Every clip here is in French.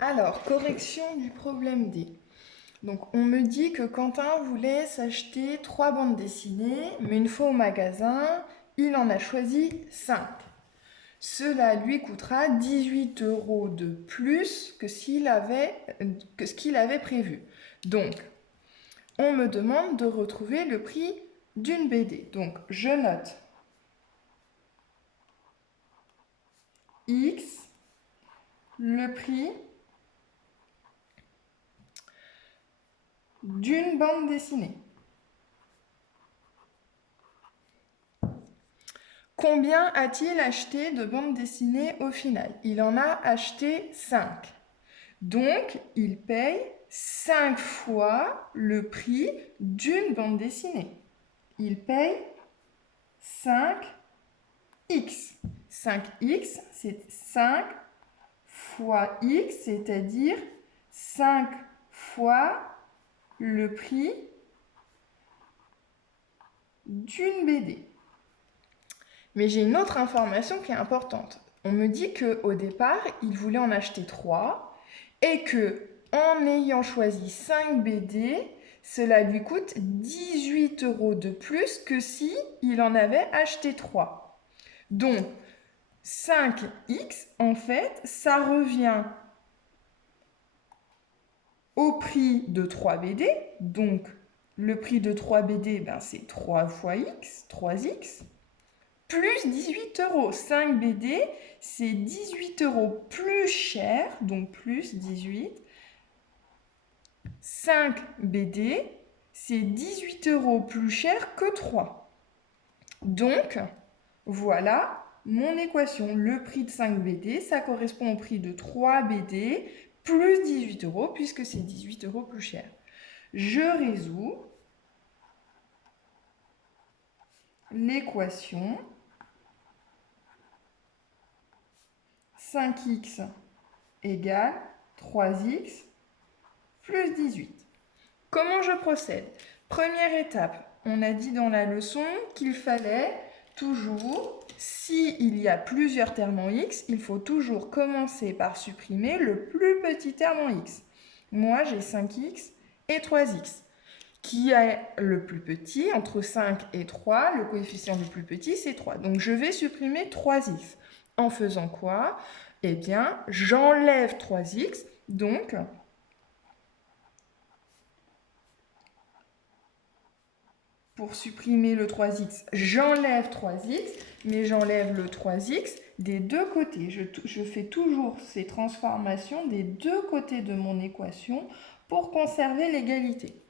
Alors, correction du problème D. Donc, on me dit que Quentin voulait s'acheter 3 bandes dessinées, mais une fois au magasin, il en a choisi 5. Cela lui coûtera 18 € de plus que ce qu'il avait prévu. Donc, on me demande de retrouver le prix d'une BD. Donc, je note X, le prix d'une bande dessinée. Combien a-t-il acheté de bandes dessinées au final? Il en a acheté 5. Donc, il paye 5 fois le prix d'une bande dessinée. Il paye 5x. 5x, c'est 5 fois x, c'est-à-dire 5 fois le prix d'une BD. Mais j'ai une autre information qui est importante. On me dit qu'au départ, il voulait en acheter 3 et que en ayant choisi 5 BD, cela lui coûte 18 € de plus que si il en avait acheté 3. Donc 5x, en fait, ça revient au prix de 3 BD. Donc le prix de 3 BD, c'est 3 fois x, 3x. Plus 18 €. 5 BD, c'est 18 € plus cher, donc plus 18. 5 BD, c'est 18 € plus cher que 3. Donc, voilà mon équation. Le prix de 5 BD, ça correspond au prix de 3 BD plus 18 € puisque c'est 18 € plus cher. Je résous l'équation 5x égale 3x plus 18. Comment je procède? Première étape, on a dit dans la leçon qu'il fallait toujours, s'il y a plusieurs termes en x, il faut toujours commencer par supprimer le plus petit terme en x. Moi, j'ai 5x et 3x. Qui est le plus petit? Entre 5 et 3, le coefficient le plus petit, c'est 3. Donc, je vais supprimer 3x. En faisant quoi? Eh bien, j'enlève 3x. Donc, pour supprimer le 3x, j'enlève 3x, mais j'enlève le 3x des deux côtés. Je fais toujours ces transformations des deux côtés de mon équation pour conserver l'égalité.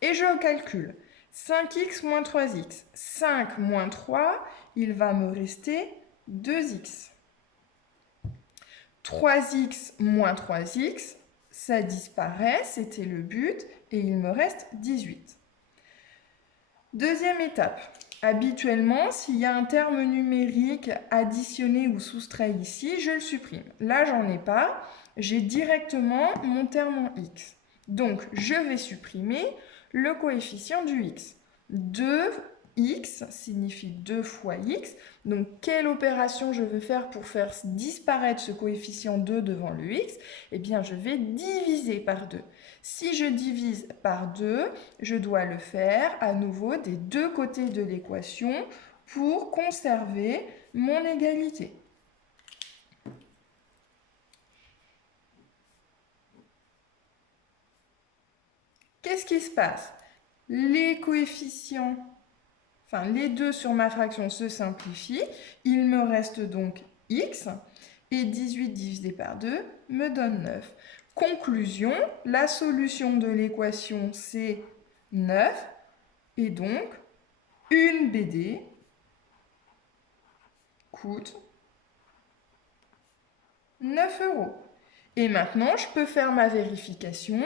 Et je calcule. 5x moins 3x. 5 moins 3, il va me rester 2x. 3x moins 3x, ça disparaît, c'était le but, et il me reste 18. Deuxième étape. Habituellement, s'il y a un terme numérique additionné ou soustrait ici, je le supprime. Là, j'en ai pas. J'ai directement mon terme en x. Donc, je vais supprimer le coefficient du x. 2x signifie 2 fois x. Donc, quelle opération je veux faire pour faire disparaître ce coefficient 2 devant le x? Eh bien, je vais diviser par 2. Si je divise par 2, je dois le faire à nouveau des deux côtés de l'équation pour conserver mon égalité. Qu'est-ce qui se passe? Les coefficients, les 2 sur ma fraction se simplifient. Il me reste donc x et 18 divisé par 2 me donne 9. Conclusion, la solution de l'équation c'est 9 et donc une BD coûte 9 €. Et maintenant, je peux faire ma vérification.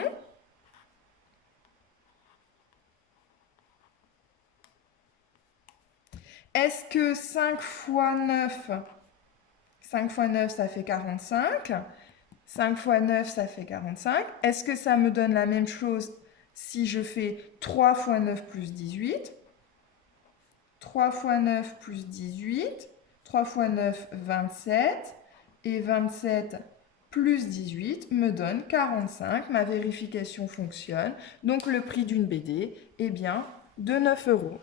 Est-ce que 5 fois 9, 5 fois 9, ça fait 45. 5 fois 9, ça fait 45. Est-ce que ça me donne la même chose si je fais 3 fois 9 plus 18? 3 fois 9 plus 18. 3 fois 9, 27. Et 27 plus 18 me donne 45. Ma vérification fonctionne. Donc le prix d'une BD est bien de 9 €.